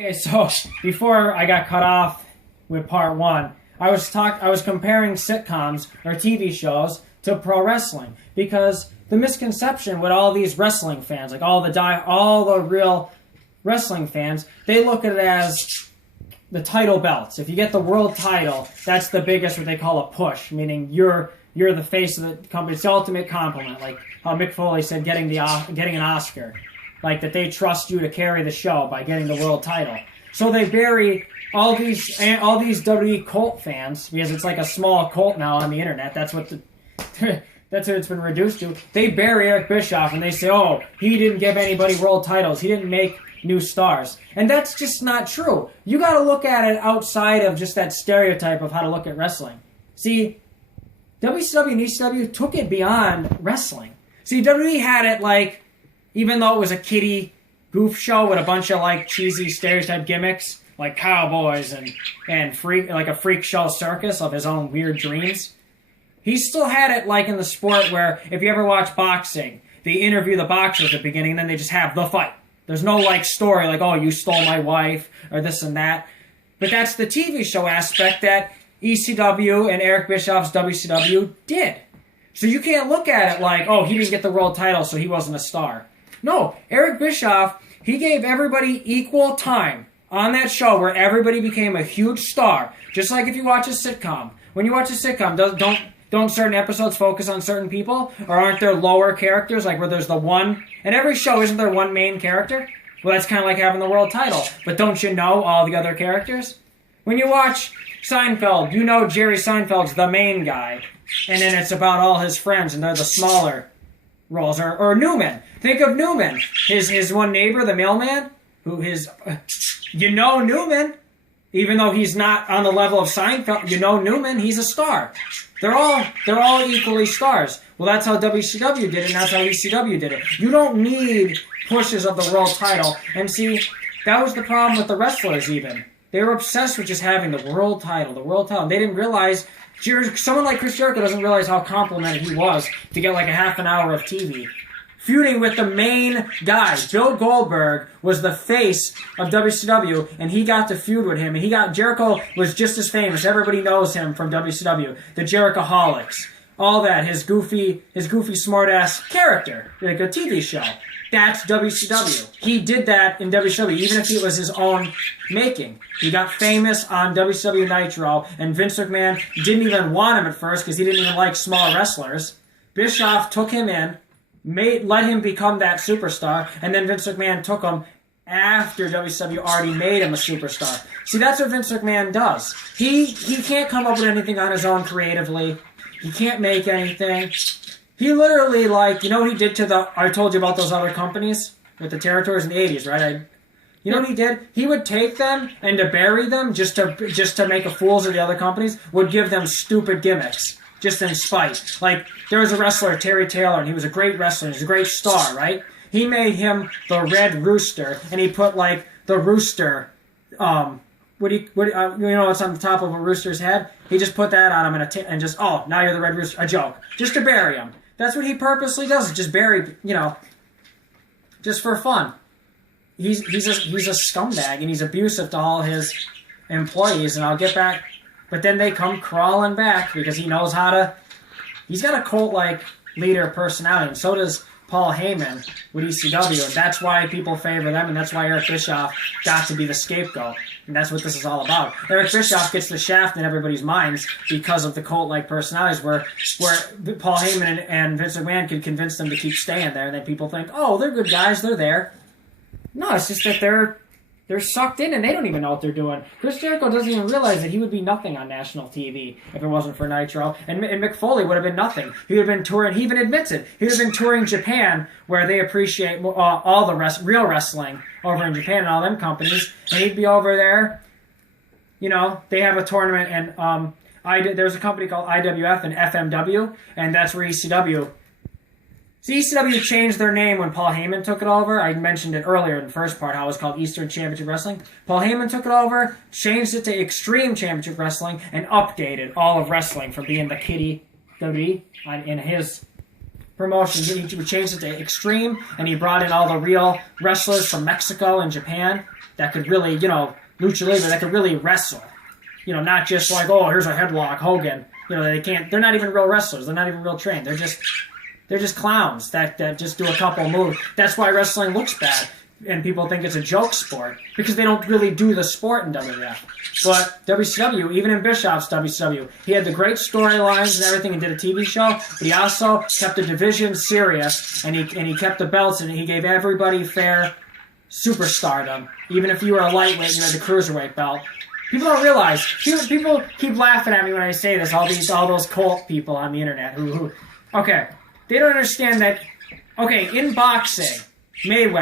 Okay, so before I got cut off with part one, I was comparing sitcoms or TV shows to pro wrestling because the misconception with all these wrestling fans, like all the real wrestling fans, they look at it as the title belts. If you get the world title, that's the biggest, what they call a push, meaning you're the face of the company. It's the ultimate compliment, like how Mick Foley said, getting an Oscar. Like that they trust you to carry the show by getting the world title. So they bury all these WWE cult fans, because it's like a small cult now on the internet. That's what it's been reduced to. They bury Eric Bischoff and they say, oh, he didn't give anybody world titles. He didn't make new stars. And that's just not true. You got to look at it outside of just that stereotype of how to look at wrestling. See, WCW and ECW took it beyond wrestling. See, WWE had it like, even though it was a kiddie goof show with a bunch of like cheesy stereotype gimmicks, like cowboys and freak, like a freak show circus of his own weird dreams, he still had it like in the sport where if you ever watch boxing, they interview the boxers at the beginning and then they just have the fight. There's no like story like, oh, you stole my wife or this and that. But that's the TV show aspect that ECW and Eric Bischoff's WCW did. So you can't look at it like, oh, he didn't get the world title so he wasn't a star. No, Eric Bischoff, he gave everybody equal time on that show where everybody became a huge star. Just like if you watch a sitcom. When you watch a sitcom, don't certain episodes focus on certain people? Or aren't there lower characters, like where there's the one... In every show, isn't there one main character? Well, that's kind of like having the world title. But don't you know all the other characters? When you watch Seinfeld, you know Jerry Seinfeld's the main guy. And then it's about all his friends, and they're the smaller roles. Or Newman. Think of Newman. His one neighbor, the mailman, you know Newman. Even though he's not on the level of Seinfeld, you know Newman, he's a star. They're all equally stars. Well, that's how WCW did it, and that's how ECW did it. You don't need pushes of the world title. And see, that was the problem with the wrestlers even. They were obsessed with just having the world title. And they didn't realize, someone like Chris Jericho doesn't realize how complimented he was to get like a half an hour of TV. Feuding with the main guy. Bill Goldberg was the face of WCW, and he got to feud with him. And Jericho was just as famous. Everybody knows him from WCW. The Jerichoholics. All that. His goofy smart-ass character. Like a TV show. That's WCW. He did that in WCW, even if it was his own making. He got famous on WCW Nitro, and Vince McMahon didn't even want him at first because he didn't even like small wrestlers. Bischoff took him in, let him become that superstar, and then Vince McMahon took him after WCW already made him a superstar. See, that's what Vince McMahon does. He can't come up with anything on his own creatively. He can't make anything. He literally, like, you know what he did I told you about those other companies with the territories in the 80s, right? You know what he did? He would take them and to bury them just to make a fools of the other companies, would give them stupid gimmicks. Just in spite. Like, there was a wrestler, Terry Taylor, and he was a great wrestler. He was a great star, right? He made him the Red Rooster, and he put, like, the rooster, you know what's on the top of a rooster's head? He just put that on him and just, oh, now you're the Red Rooster. A joke. Just to bury him. That's what he purposely does, just bury, just for fun. He's a scumbag, and he's abusive to all his employees, and I'll get back. But then they come crawling back because he knows how to... He's got a cult-like leader personality, and so does Paul Heyman with ECW, and that's why people favor them, and that's why Eric Bischoff got to be the scapegoat. And that's what this is all about. Eric Bischoff gets the shaft in everybody's minds because of the cult-like personalities where Paul Heyman and Vince McMahon can convince them to keep staying there, and then people think, oh, they're good guys, they're there. No, it's just that they're sucked in and they don't even know what they're doing. Chris Jericho doesn't even realize that he would be nothing on national TV if it wasn't for Nitro. And Mick Foley would have been nothing. He would have been touring, he even admits it, he would have been touring Japan where they appreciate all the real wrestling over in Japan and all them companies. And he'd be over there, they have a tournament and there's a company called IWF and FMW, and that's where ECW... So ECW changed their name when Paul Heyman took it over. I mentioned it earlier in the first part, how it was called Eastern Championship Wrestling. Paul Heyman took it over, changed it to Extreme Championship Wrestling, and updated all of wrestling from being the kiddie WWE in his promotion. He changed it to Extreme, and he brought in all the real wrestlers from Mexico and Japan. that could really, lucha libre, that could really wrestle. Not just like, oh, here's a headlock, Hogan. They're not even real wrestlers. They're not even real trained. They're just clowns that just do a couple moves. That's why wrestling looks bad. And people think it's a joke sport because they don't really do the sport in WWF. But WCW, even in Bischoff's WCW, he had the great storylines and everything and did a TV show, but he also kept the division serious and he kept the belts and he gave everybody fair superstardom. Even if you were a lightweight and you had the cruiserweight belt. People don't realize. People keep laughing at me when I say this. All those cult people on the internet okay, they don't understand that. Okay, in boxing, Floyd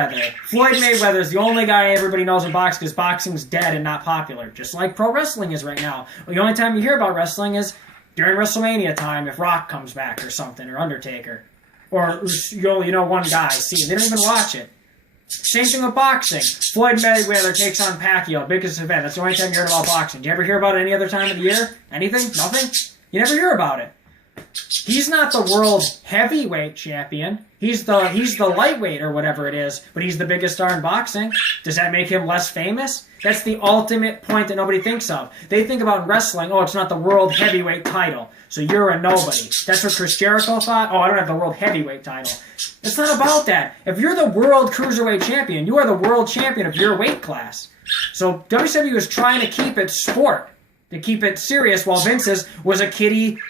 Mayweather is the only guy everybody knows in boxing because boxing's dead and not popular, just like pro wrestling is right now. Well, the only time you hear about wrestling is during WrestleMania time if Rock comes back or something, or Undertaker. Or one guy. See, they don't even watch it. Same thing with boxing. Floyd Mayweather takes on Pacquiao, biggest event. That's the only time you heard about boxing. Do you ever hear about it any other time of the year? Anything? Nothing? You never hear about it. He's not the world heavyweight champion. He's the lightweight or whatever it is, but he's the biggest star in boxing. Does that make him less famous? That's the ultimate point that nobody thinks of. They think about in wrestling, oh, it's not the world heavyweight title, so you're a nobody. That's what Chris Jericho thought. Oh, I don't have the world heavyweight title. It's not about that. If you're the world cruiserweight champion, you are the world champion of your weight class. So WCW is trying to keep it sport, to keep it serious, while Vince's was a kiddie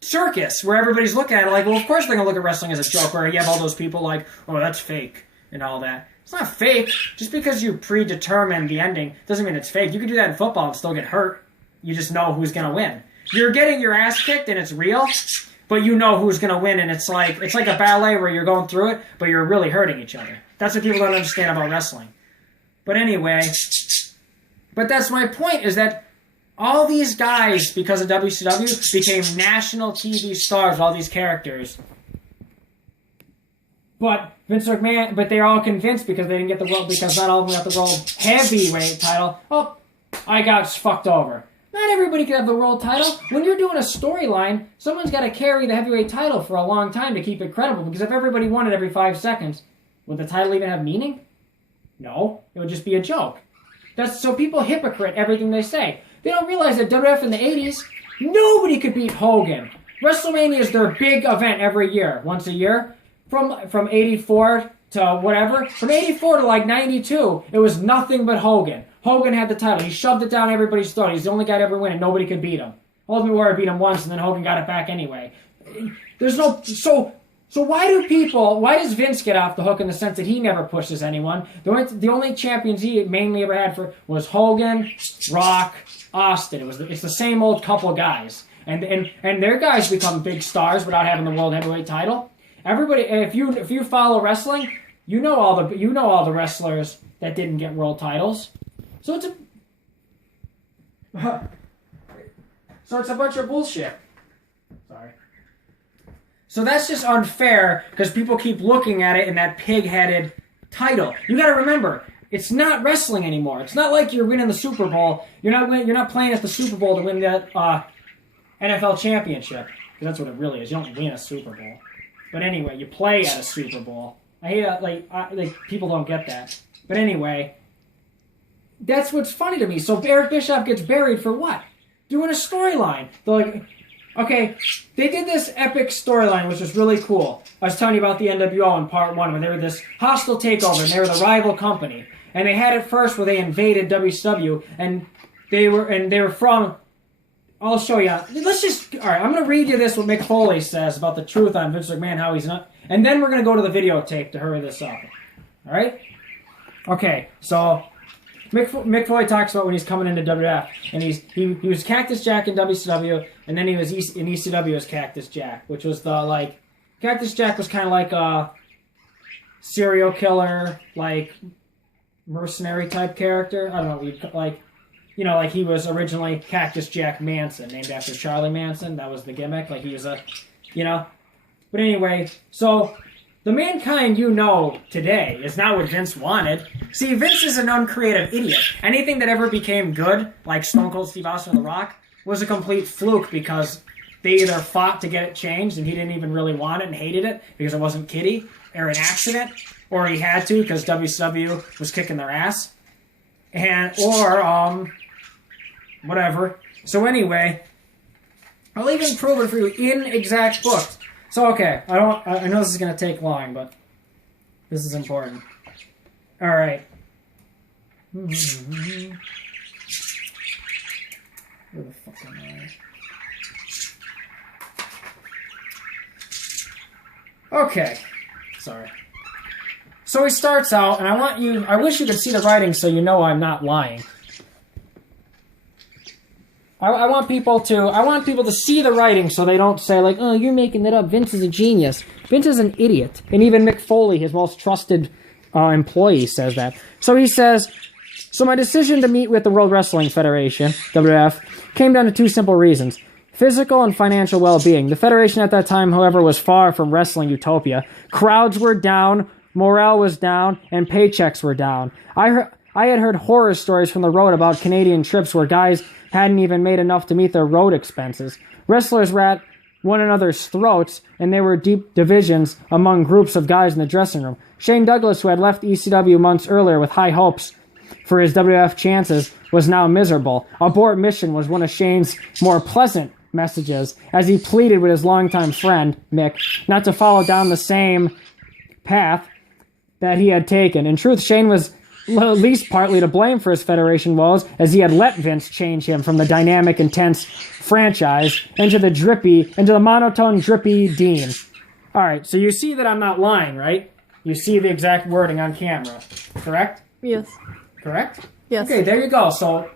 circus where everybody's looking at it like, well, of course they're going to look at wrestling as a joke, where you have all those people like, oh, that's fake and all that. It's not fake. Just because you predetermine the ending doesn't mean it's fake. You can do that in football and still get hurt. You just know who's going to win. You're getting your ass kicked and it's real, but you know who's going to win, and it's like a ballet where you're going through it, but you're really hurting each other. That's what people don't understand about wrestling. But anyway, that's my point, is that all these guys, because of WCW, became national TV stars, all these characters. But Vince McMahon, but they're all convinced because they didn't get the world, because not all of them got the world heavyweight title. Oh, I got fucked over. Not everybody can have the world title. When you're doing a storyline, someone's got to carry the heavyweight title for a long time to keep it credible, because if everybody won it every 5 seconds, would the title even have meaning? No, it would just be a joke. So people hypocrite everything they say. They don't realize that WWF in the 80s, nobody could beat Hogan. WrestleMania is their big event every year, once a year. From 84 to whatever, from 84 to like 92, it was nothing but Hogan. Hogan had the title. He shoved it down everybody's throat. He's the only guy to ever win, and nobody could beat him. Ultimate Warrior beat him once, and then Hogan got it back anyway. There's no... So why does Vince get off the hook in the sense that he never pushes anyone? The only champions he mainly ever had was Hogan, Rock, Austin. It's the same old couple guys. And their guys become big stars without having the world heavyweight title. Everybody, if you follow wrestling, you know all the wrestlers that didn't get world titles. So it's a bunch of bullshit. Sorry. So that's just unfair because people keep looking at it in that pig-headed title. You got to remember, it's not wrestling anymore. It's not like you're winning the Super Bowl. You're not playing at the Super Bowl to win that NFL championship, because that's what it really is. You don't win a Super Bowl. But anyway, you play at a Super Bowl. I hate it. People don't get that. But anyway, that's what's funny to me. So Eric Bischoff gets buried for what? Doing a storyline. Okay, they did this epic storyline, which was really cool. I was telling you about the NWO in part 1, when they were this hostile takeover, and they were the rival company. And they had it first where they invaded WCW, and they were from... I'll show you. All right, I'm going to read you this, what Mick Foley says about the truth on Vince McMahon, how he's not... And then we're going to go to the videotape to hurry this up. All right? Okay, so... Mick Foley talks about when he's coming into WWF, and he was Cactus Jack in WCW, and then he was in ECW as Cactus Jack, which was Cactus Jack was kind of like a serial killer, mercenary type character. I don't know, like he was originally Cactus Jack Manson, named after Charlie Manson. That was the gimmick, he was But anyway, so... The mankind you know today is not what Vince wanted. See, Vince is an uncreative idiot. Anything that ever became good, like Stone Cold Steve Austin and The Rock, was a complete fluke because they either fought to get it changed and he didn't even really want it and hated it because it wasn't kiddie, or an accident, or he had to because WCW was kicking their ass. or whatever. So anyway, I'll even prove it for you in exact books. So okay, I know this is gonna take long, but this is important. All right. Where the fuck am I? Okay. Sorry. So he starts out, and I wish you could see the writing so you know I'm not lying. I want people to see the writing so they don't say, like, oh, you're making it up. Vince is a genius. Vince is an idiot. And even Mick Foley, his most trusted employee, says that. So he says, so my decision to meet with the World Wrestling Federation, WWF, came down to two simple reasons. Physical and financial well-being. The Federation at that time, however, was far from wrestling utopia. Crowds were down, morale was down, and paychecks were down. I had heard horror stories from the road about Canadian trips where guys hadn't even made enough to meet their road expenses. Wrestlers were at one another's throats, and there were deep divisions among groups of guys in the dressing room. Shane Douglas, who had left ECW months earlier with high hopes for his WWF chances, was now miserable. Abort mission was one of Shane's more pleasant messages, as he pleaded with his longtime friend, Mick, not to follow down the same path that he had taken. In truth, Shane was at least partly to blame for his Federation woes, as he had let Vince change him from the dynamic, intense franchise into the monotone, drippy Dean. Alright, so you see that I'm not lying, right? You see the exact wording on camera, correct? Yes. Correct? Yes. Okay, there you go. So,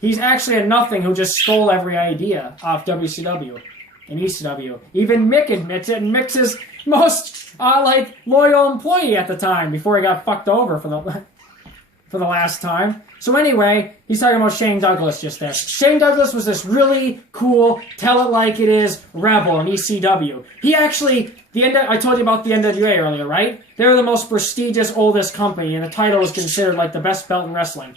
he's actually a nothing who just stole every idea off WCW and ECW. Even Mick admits it, and Mick's his most loyal employee at the time before he got fucked over for the last time. So anyway, he's talking about Shane Douglas just there. Shane Douglas was this really cool, tell it like it is rebel in ECW. He actually, I told you about the NWA earlier, right? They're the most prestigious, oldest company, and the title was considered like the best belt in wrestling.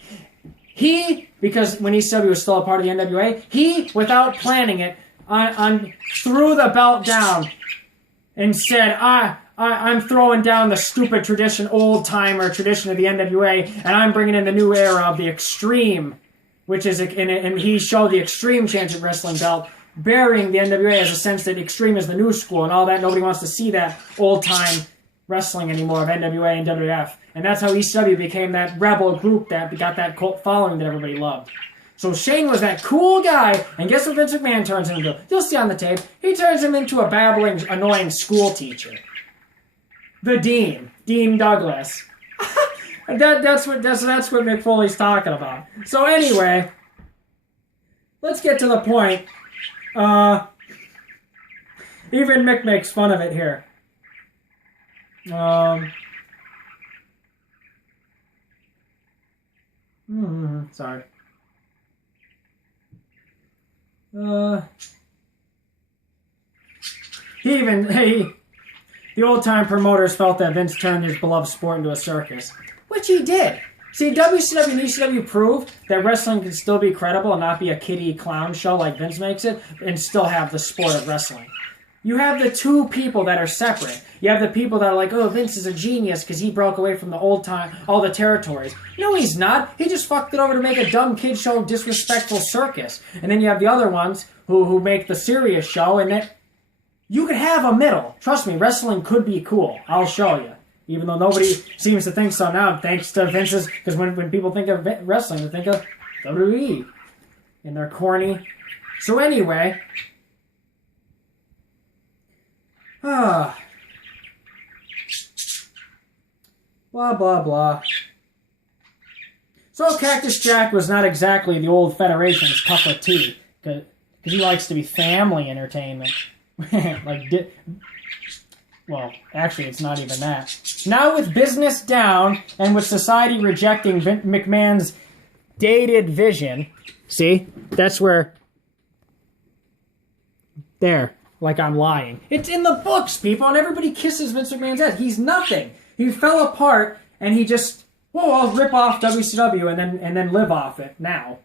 Because when ECW was still a part of the NWA, he, without planning it, threw the belt down and said, I'm throwing down the stupid old-timer tradition of the NWA, and I'm bringing in the new era of the Extreme, which is, and he showed the Extreme Championship Wrestling belt, burying the NWA as a sense that Extreme is the new school, and all that. Nobody wants to see that old-time wrestling anymore of NWA and WWF. And that's how ECW became that rebel group that got that cult following that everybody loved. So Shane was that cool guy, and guess what Vince McMahon turns him into? You'll see on the tape. He turns him into a babbling, annoying school teacher. The Dean Douglas. That's what Mick Foley's talking about. So anyway, let's get to the point. Even Mick makes fun of it here. Sorry. The old-time promoters felt that Vince turned his beloved sport into a circus, which he did. See, WCW and ECW proved that wrestling can still be credible and not be a kiddie clown show like Vince makes it, and still have the sport of wrestling. You have the two people that are separate. You have the people that are like, oh, Vince is a genius because he broke away from the old time, all the territories. No, he's not. He just fucked it over to make a dumb kid show, disrespectful circus. And then you have the other ones who make the serious show, and that you could have a middle. Trust me, wrestling could be cool. I'll show you. Even though nobody seems to think so now, thanks to Vince's, because when people think of wrestling, they think of WWE. And they're corny. So anyway, blah, blah, blah. So Cactus Jack was not exactly the old Federation's cup of tea, because he likes to be family entertainment. Well, actually, it's not even that. Now with business down, and with society rejecting McMahon's dated vision, see? That's where... There. Like I'm lying. It's in the books, people, and everybody kisses Vince McMahon's head. He's nothing. He fell apart, and he just, I'll rip off WCW and then live off it now.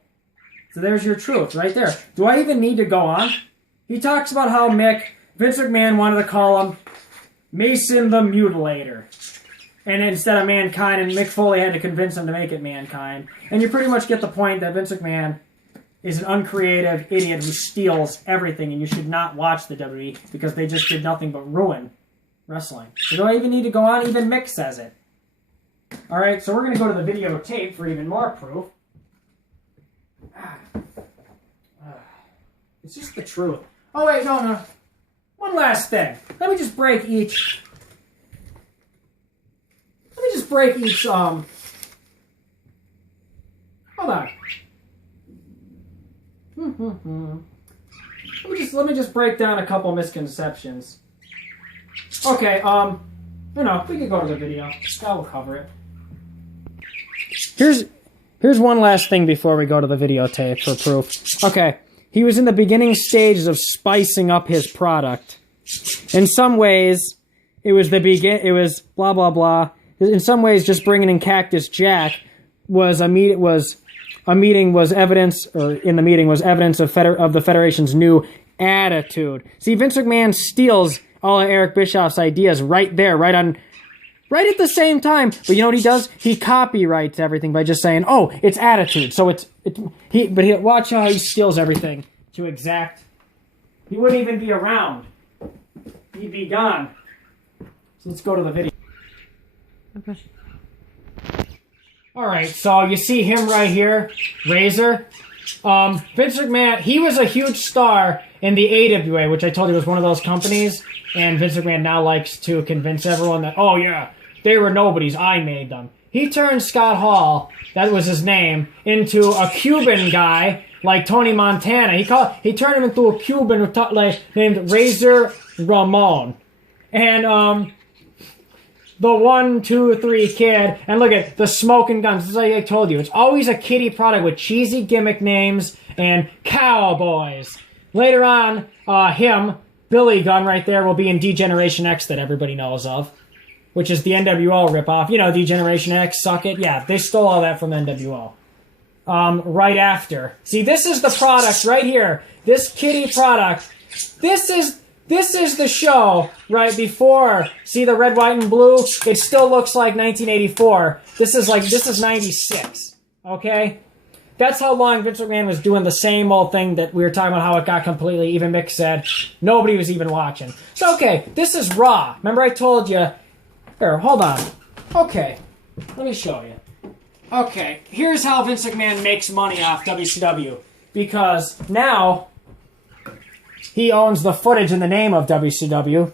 So there's your truth right there. Do I even need to go on? He talks about how Vince McMahon wanted to call him Mason the Mutilator. and instead of Mankind, and Mick Foley had to convince him to make it Mankind. And you pretty much get the point that Vince McMahon is an uncreative idiot who steals everything, and you should not watch the WWE because they just did nothing but ruin wrestling. You don't even need to go on, even Mick says it. Alright, so we're going to go to the videotape for even more proof. It's just the truth. Oh wait, no. One last thing. Let me just break each... Hold on. Let me just break down a couple misconceptions. Okay, we can go to the video. I will cover it. Here's one last thing before we go to the videotape for proof. Okay, he was in the beginning stages of spicing up his product. In some ways, it was blah blah blah. In some ways, just bringing in Cactus Jack was evidence of the Federation's new attitude. See, Vince McMahon steals all of Eric Bischoff's ideas right there, right at the same time. But you know what he does? He copyrights everything by just saying, "Oh, it's attitude." So watch how he steals everything to exact. He wouldn't even be around. He'd be gone. So let's go to the video. Okay. All right, so you see him right here, Razor. Vince McMahon, he was a huge star in the AWA, which I told you was one of those companies, and Vince McMahon now likes to convince everyone that, oh yeah, they were nobodies, I made them. He turned Scott Hall, that was his name, into a Cuban guy like Tony Montana. He turned him into a Cuban named Razor Ramon. And the 1, 2, 3 kid, and look at the smoking guns. This is like I told you. It's always a kiddie product with cheesy gimmick names and cowboys. Later on, Billy Gunn right there, will be in D-Generation X that everybody knows of, which is the NWO ripoff. You know, D-Generation X, suck it. Yeah, they stole all that from NWO. Right after. See, this is the product right here. This kiddie product. This is the show right before. See the red, white, and blue? It still looks like 1984. This is 96. Okay? That's how long Vince McMahon was doing the same old thing that we were talking about, how it got completely, even Mick said, nobody was even watching. So, okay, this is Raw. Remember I told you... Here, hold on. Okay, let me show you. Okay, here's how Vince McMahon makes money off WCW. Because now... he owns the footage in the name of WCW.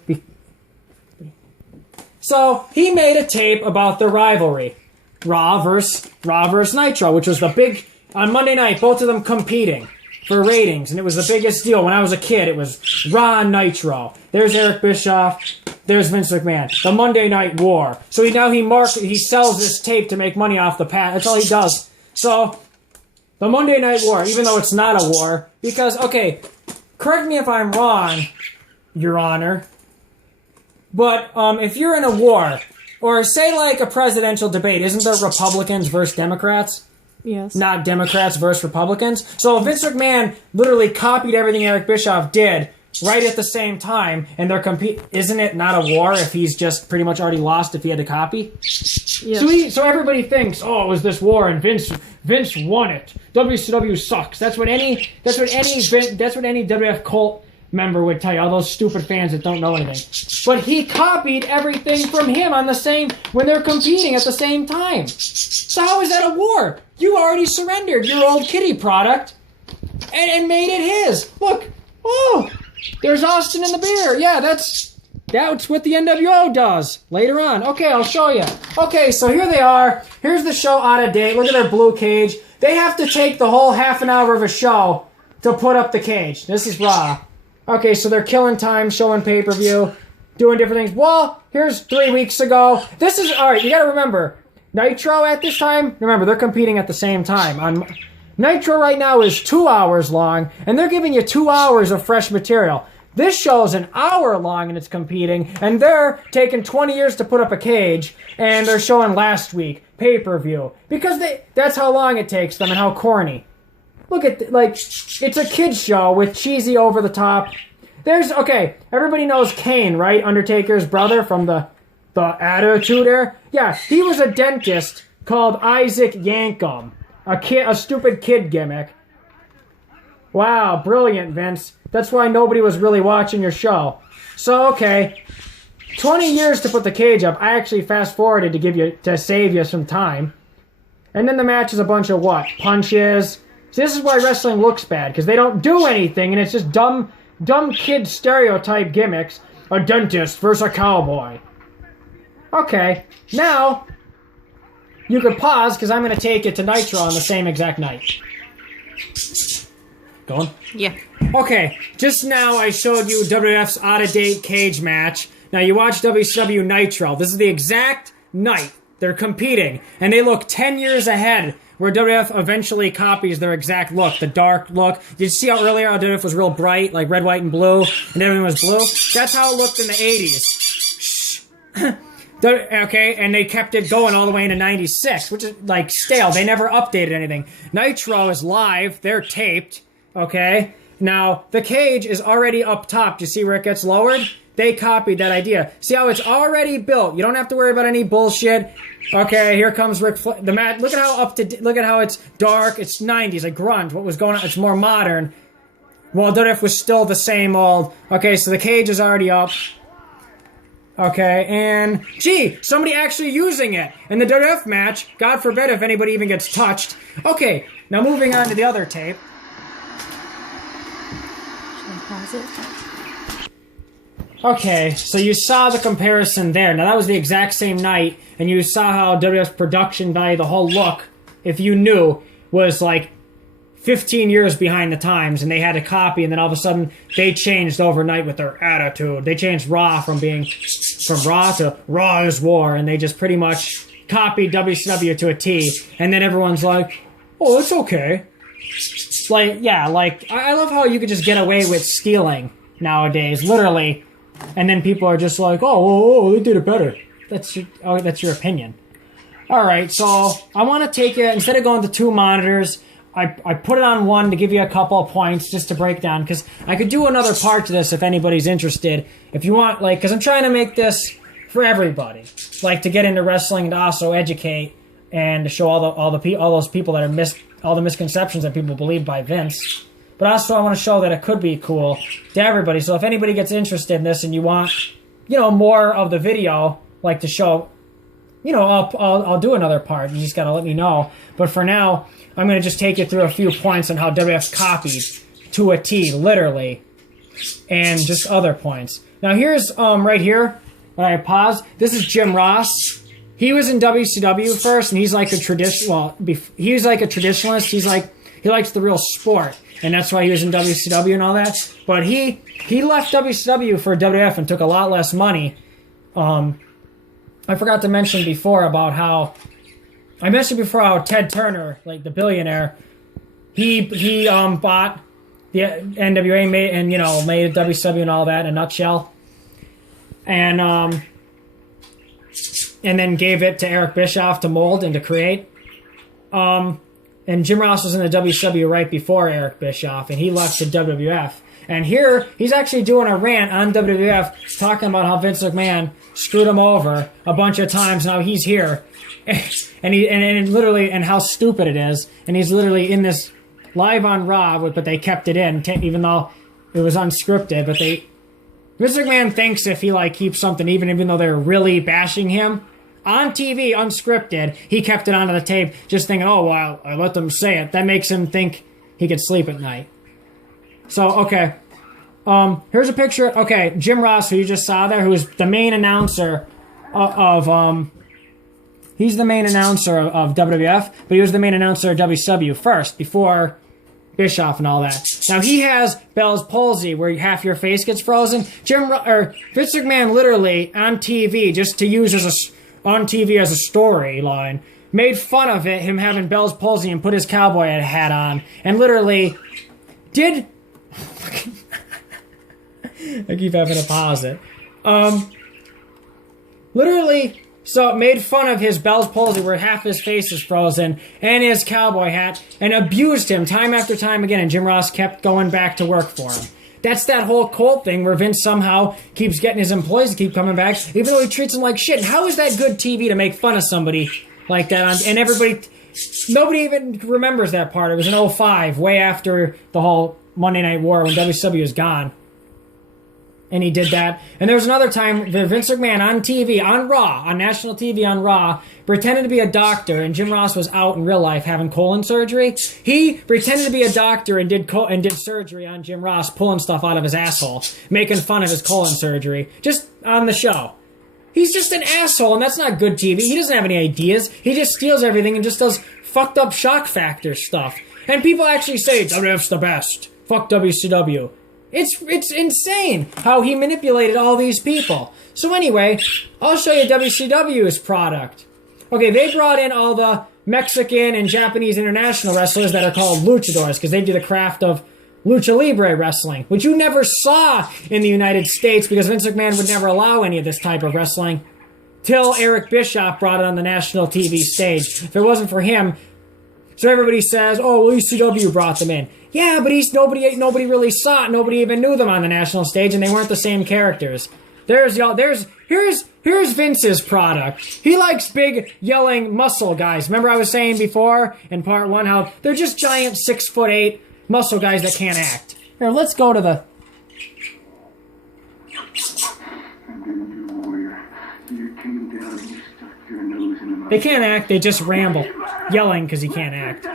So, he made a tape about the rivalry. Raw versus Nitro, which was the big... On Monday night, both of them competing for ratings. And it was the biggest deal. When I was a kid, it was Raw and Nitro. There's Eric Bischoff. There's Vince McMahon. The Monday Night War. So he sells this tape to make money off the pat. That's all he does. So, the Monday Night War, even though it's not a war, because, okay... Correct me if I'm wrong, Your Honor, but if you're in a war, or say like a presidential debate, isn't there Republicans versus Democrats? Yes. Not Democrats versus Republicans? So Vince McMahon literally copied everything Eric Bischoff did right at the same time, and they're isn't it not a war if he's just pretty much already lost if he had to copy? Yes. So everybody thinks, oh, it was this war and Vince won it. WCW sucks. That's what any WWF cult member would tell you. All those stupid fans that don't know anything. But he copied everything from him when they're competing at the same time. So how is that a war? You already surrendered your old kiddie product and made it his. Look, oh, there's Austin in the beer. Yeah, that's what the NWO does later on. Okay, I'll show you. Okay, so here they are. Here's the show out of date. Look at their blue cage. They have to take the whole half an hour of a show to put up the cage. This is Raw. Okay, so they're killing time, showing pay-per-view, doing different things. Well, here's 3 weeks ago. This is, all right, you got to remember, Nitro at this time, remember, they're competing at the same time. Nitro right now is 2 hours long, and they're giving you 2 hours of fresh material. This show is an hour long and it's competing, and they're taking 20 years to put up a cage, and they're showing last week, pay-per-view. Because that's how long it takes them and how corny. Look at, it's a kid's show with cheesy over the top. Okay, everybody knows Kane, right? Undertaker's brother from the the attitude era? Yeah, he was a dentist called Isaac Yankum. A stupid kid gimmick. Wow, brilliant, Vince. That's why nobody was really watching your show. So, okay, 20 years to put the cage up. I actually fast-forwarded to save you some time. And then the match is a bunch of what? Punches. See, this is why wrestling looks bad, because they don't do anything, and it's just dumb kid stereotype gimmicks. A dentist versus a cowboy. Okay, now you could pause, because I'm going to take it to Nitro on the same exact night. Going? Yeah. Okay, just now I showed you WWF's out-of-date cage match. Now you watch WCW Nitro. This is the exact night they're competing, and they look 10 years ahead, where WWF eventually copies their exact look, the dark look. Did you see how earlier WWF was real bright, like red, white, and blue, and everything was blue? That's how it looked in the 80s. Okay, and they kept it going all the way into 96, which is, like, stale. They never updated anything. Nitro is live. They're taped, okay? Now, the cage is already up top. Do you see where it gets lowered? They copied that idea. See how it's already built. You don't have to worry about any bullshit. Okay, here comes Ric Flair. The mat. Look at how it's dark. It's 90s, like grunge. What was going on? It's more modern. Well, WWF was still the same old. Okay, so the cage is already up. Okay, and gee, somebody actually using it in the WWF match. God forbid if anybody even gets touched. Okay, now moving on to the other tape. Should I pause it? Okay, so you saw the comparison there. Now, that was the exact same night, and you saw how WWF's production value, the whole look, if you knew, was like 15 years behind the times, and they had to copy, and then all of a sudden, they changed overnight with their attitude. They changed Raw from Raw to Raw is War, and they just pretty much copied WCW to a T, and then everyone's like, oh, it's okay. Like, yeah, like, I love how you could just get away with stealing nowadays, literally. And then people are just like, oh, they did it better. That's your opinion. All right, so I want to take it, instead of going to two monitors, I put it on one to give you a couple of points just to break down, because I could do another part to this if anybody's interested. If you want, like, because I'm trying to make this for everybody, like, to get into wrestling and to also educate and to show all those people that are all the misconceptions that people believe by Vince. But also I want to show that it could be cool to everybody. So if anybody gets interested in this and you want, more of the video, like to show, I'll do another part. You just got to let me know. But for now, I'm going to just take you through a few points on how WWF copied to a T, literally, and just other points. Now here's, right here, when I pause, this is Jim Ross. He was in WCW first, and he's like a he's like a traditionalist. He likes the real sport. And that's why he was in WCW and all that. But he left WCW for WWF and took a lot less money. I forgot to mention before how Ted Turner, like the billionaire, he bought the NWA made WCW and all that in a nutshell. And then gave it to Eric Bischoff to mold and to create. And Jim Ross was in the WCW right before Eric Bischoff, and he left to WWF. And here, he's actually doing a rant on WWF, talking about how Vince McMahon screwed him over a bunch of times. Now he's here, and literally, and how stupid it is. And he's literally in this live on Raw, but they kept it in, even though it was unscripted. But Vince McMahon thinks if he keeps something, even though they're really bashing him. On TV, unscripted, he kept it onto the tape, just thinking, oh, well, I let them say it. That makes him think he could sleep at night. So, okay. Here's a picture. Okay, Jim Ross, who you just saw there, who is the main announcer he's the main announcer of WWF, but he was the main announcer of WCW first, before Bischoff and all that. Now, he has Bell's palsy, where half your face gets frozen. Vince McMahon literally, on TV, just to use as a storyline, made fun of him having Bell's palsy, and put his cowboy hat on, and literally did... I keep having to pause it. Literally, so made fun of his Bell's palsy, where half his face is frozen, and his cowboy hat, and abused him time after time again, and Jim Ross kept going back to work for him. That's that whole cult thing where Vince somehow keeps getting his employees to keep coming back, even though he treats them like shit. And how is that good TV to make fun of somebody like that? And nobody even remembers that part. It was in 2005, way after the whole Monday Night War when WCW was gone. And he did that. And there was another time that Vince McMahon on TV, on Raw, on national TV on Raw, pretended to be a doctor, and Jim Ross was out in real life having colon surgery. He pretended to be a doctor and did surgery on Jim Ross, pulling stuff out of his asshole, making fun of his colon surgery, just on the show. He's just an asshole, and that's not good TV. He doesn't have any ideas. He just steals everything and just does fucked up shock factor stuff. And people actually say, WWF's the best. Fuck WCW. It's insane how he manipulated all these people. So anyway, I'll show you WCW's product. Okay, they brought in all the Mexican and Japanese international wrestlers that are called luchadors because they do the craft of lucha libre wrestling, which you never saw in the United States because Vince McMahon would never allow any of this type of wrestling till Eric Bischoff brought it on the national TV stage. If it wasn't for him, so everybody says, oh, well, ECW brought them in. Yeah, but nobody really saw it. Nobody even knew them on the national stage, and they weren't the same characters. Here's Vince's product. He likes big, yelling muscle guys. Remember I was saying before in part 1 how they're just giant 6'8" muscle guys that can't act. Here, let's go to the... They can't act, they just ramble, yelling because he can't act.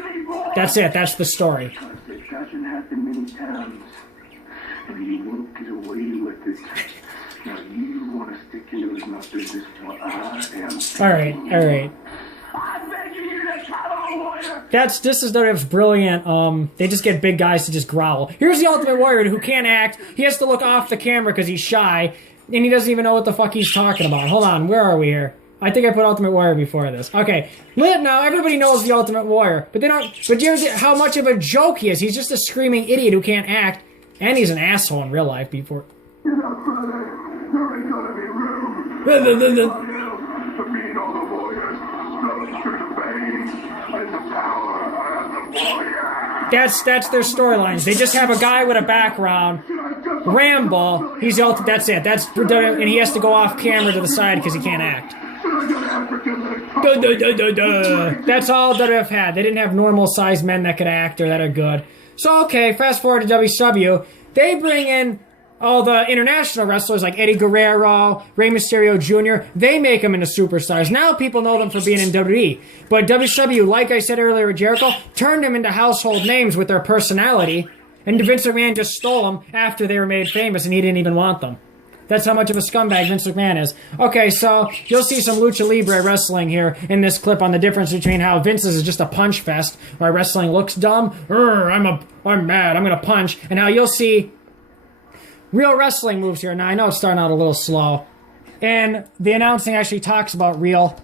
That's it, that's the story. It doesn't happen many times, and you won't get away with it. Now you want to stick your nose in my business while I am. Alright. I'm begging you to follow Warrior. This is WWF's brilliant. They just get big guys to just growl. Here's the Ultimate Warrior who can't act. He has to look off the camera because he's shy, and he doesn't even know what the fuck he's talking about. Hold on, where are we here? I think I put Ultimate Warrior before this. Okay, now everybody knows the Ultimate Warrior, but they don't. But here's how much of a joke he is. He's just a screaming idiot who can't act, and he's an asshole in real life. Before. You know, brother, there ain't gonna be room for me and all the warriors. No through the pain and the power of the warrior. That's their storylines. They just have a guy with a background, ramble. He's the ultimate. That's it. And he has to go off camera to the side because he can't act. That's all WWF had. They didn't have normal-sized men that could act or that are good. So, okay, fast forward to WCW. They bring in all the international wrestlers like Eddie Guerrero, Rey Mysterio Jr. They make them into superstars. Now people know them for being in WWE. But WCW, like I said earlier with Jericho, turned them into household names with their personality. And Vince McMahon just stole them after they were made famous and he didn't even want them. That's how much of a scumbag Vince McMahon is. Okay, so you'll see some lucha libre wrestling here in this clip on the difference between how Vince's is just a punch fest, where wrestling looks dumb, I'm mad, I'm gonna punch, and how you'll see real wrestling moves here. Now, I know it's starting out a little slow, and the announcing actually talks about real,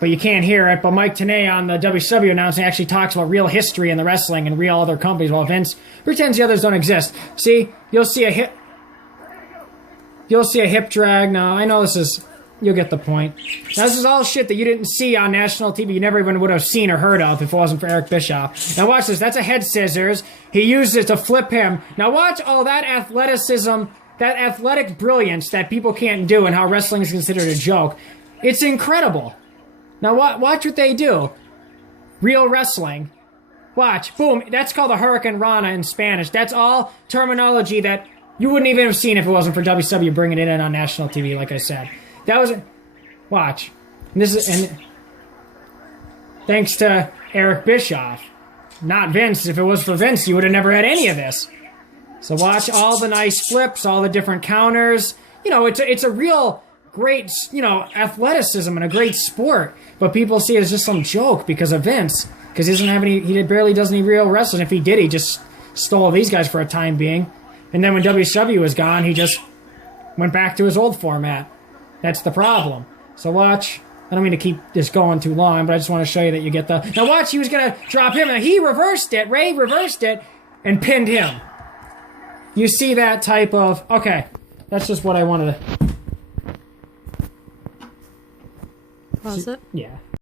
but you can't hear it, but Mike Tenay on the WCW announcing actually talks about real history in the wrestling and real other companies, while Vince pretends the others don't exist. See, you'll see a hip drag. Now, I know you'll get the point. Now, this is all shit that you didn't see on national TV. You never even would have seen or heard of if it wasn't for Eric Bischoff. Now watch this, that's a head scissors. He used it to flip him. Now watch all that athleticism, that athletic brilliance that people can't do and how wrestling is considered a joke. It's incredible. Now watch what they do. Real wrestling. Watch. Boom. That's called a Hurricane Rana in Spanish. That's all terminology that you wouldn't even have seen if it wasn't for WCW bringing it in on national TV, like I said. That was... Watch. And thanks to Eric Bischoff. Not Vince. If it was for Vince, you would have never had any of this. So watch all the nice flips, all the different counters. You know, it's a real... great, athleticism and a great sport, but people see it as just some joke because of Vince, because he barely does any real wrestling. If he did, he just stole these guys for a time being, and then when WCW was gone, he just went back to his old format. That's the problem. So watch. I don't mean to keep this going too long, but I just want to show you that you get the... Now watch, he was going to drop him, and he reversed it, Ray reversed it, and pinned him. You see that type of... Okay, that's just what I wanted to... Pause it? Yeah.